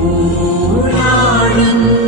पुराणम्